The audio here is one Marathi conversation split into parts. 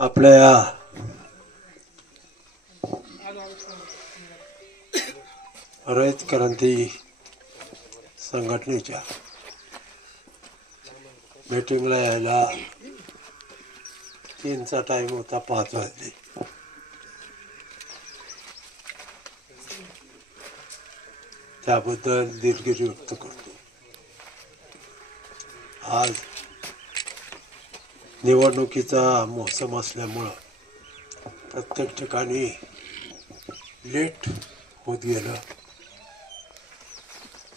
आपल्या रयत क्रांती संघटनेच्या मीटिंगला यायला 3चा टाइम होता, 5 वाजले. त्याबद्दल दिलगिरी व्यक्त करतो. आज निवडणुकीचा मोसम असल्यामुळं प्रत्येक ठिकाणी लेट होत गेलं.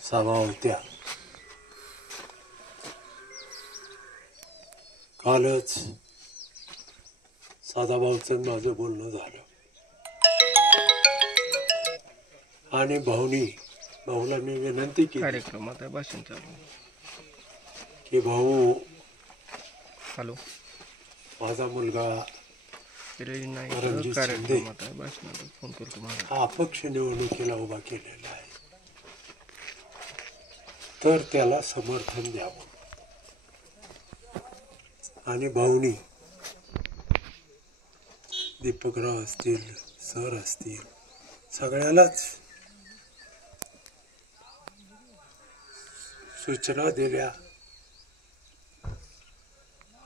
सभा होत्या. कालच सदाभाऊचं माझं बोलणं झालं आणि भाऊला मी विनंती केली कार्यक्रमात आहे भाषण चालू की भाऊ, हॅलो, माझा मुलगा रणजित शिंदे फोन करतो हा अपक्ष निवडणुकीला उभा केलेला आहे, तर त्याला समर्थन द्यावं. आणि भाऊनी दीपकराव असतील, सर असतील, सगळ्यालाच सूचना दिल्या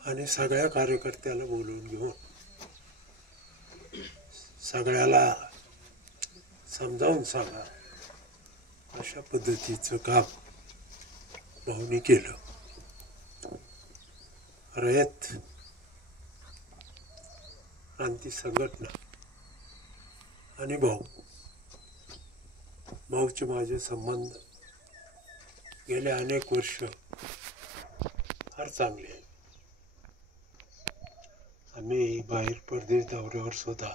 आणि सगळ्या कार्यकर्त्याला बोलवून घेऊन सगळ्याला समजावून सांगा अशा पद्धतीचं काम भाऊनी केलं. रयत क्रांती संघटना आणि भाऊचे माझे संबंध गेले अनेक वर्ष फार चांगले आहेत. आम्ही बाहेर परदेश दौऱ्यावर सुद्धा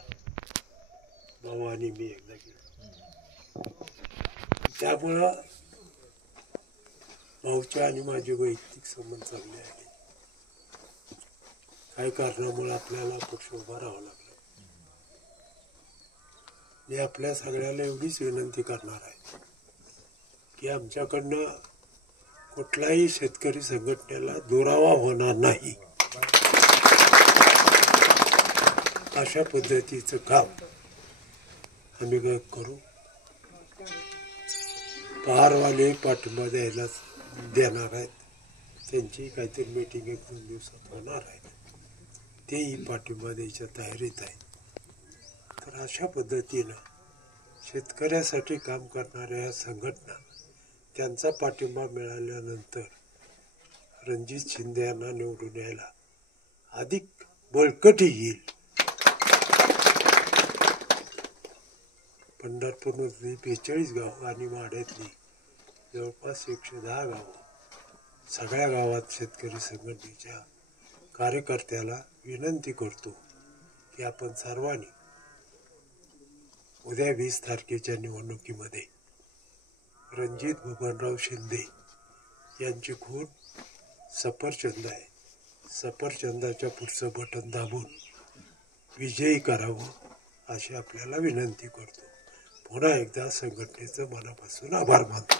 भाऊ आणि मी एकदा गेलो. त्यामुळं भाऊचे आणि माझे वैयक्तिक संबंध चांगले आहेत. काही कारणामुळे आपल्याला पक्ष उभा राहावं लागलं. मी आपल्या सगळ्याला एवढीच विनंती करणार आहे की आमच्याकडनं कुठल्याही शेतकरी संघटनेला दुरावा होणार नाही अशा पद्धतीचं काम आम्ही करू. पहारवाले पाठिंबा द्यायला देणार आहेत. त्यांची काहीतरी मीटिंग 1-2 दिवसात होणार आहे. तेही पाठिंबा द्यायच्या तयारीत आहेत. तर अशा पद्धतीनं शेतकऱ्यासाठी काम करणाऱ्या या संघटना, त्यांचा पाठिंबा मिळाल्यानंतर रणजित शिंदे यांना निवडून यायला अधिक बळकटी येईल. पंढरपूरमधली 42 गावं आणि माढ्यातली जवळपास 110 गावं, सगळ्या गावात शेतकरी संघटनेच्या कार्यकर्त्याला विनंती करतो की आपण सर्वांनी उद्या 20 तारखेच्या निवडणुकीमध्ये रणजित बबनराव शिंदे यांची खून सफरचंद आहे, सफरचंदाच्या पुढचं बटन दाबून विजयी करावं अशी आपल्याला विनंती करतो. पुन्हा एकदा संघटनेचं मनापासून आभार मानतो.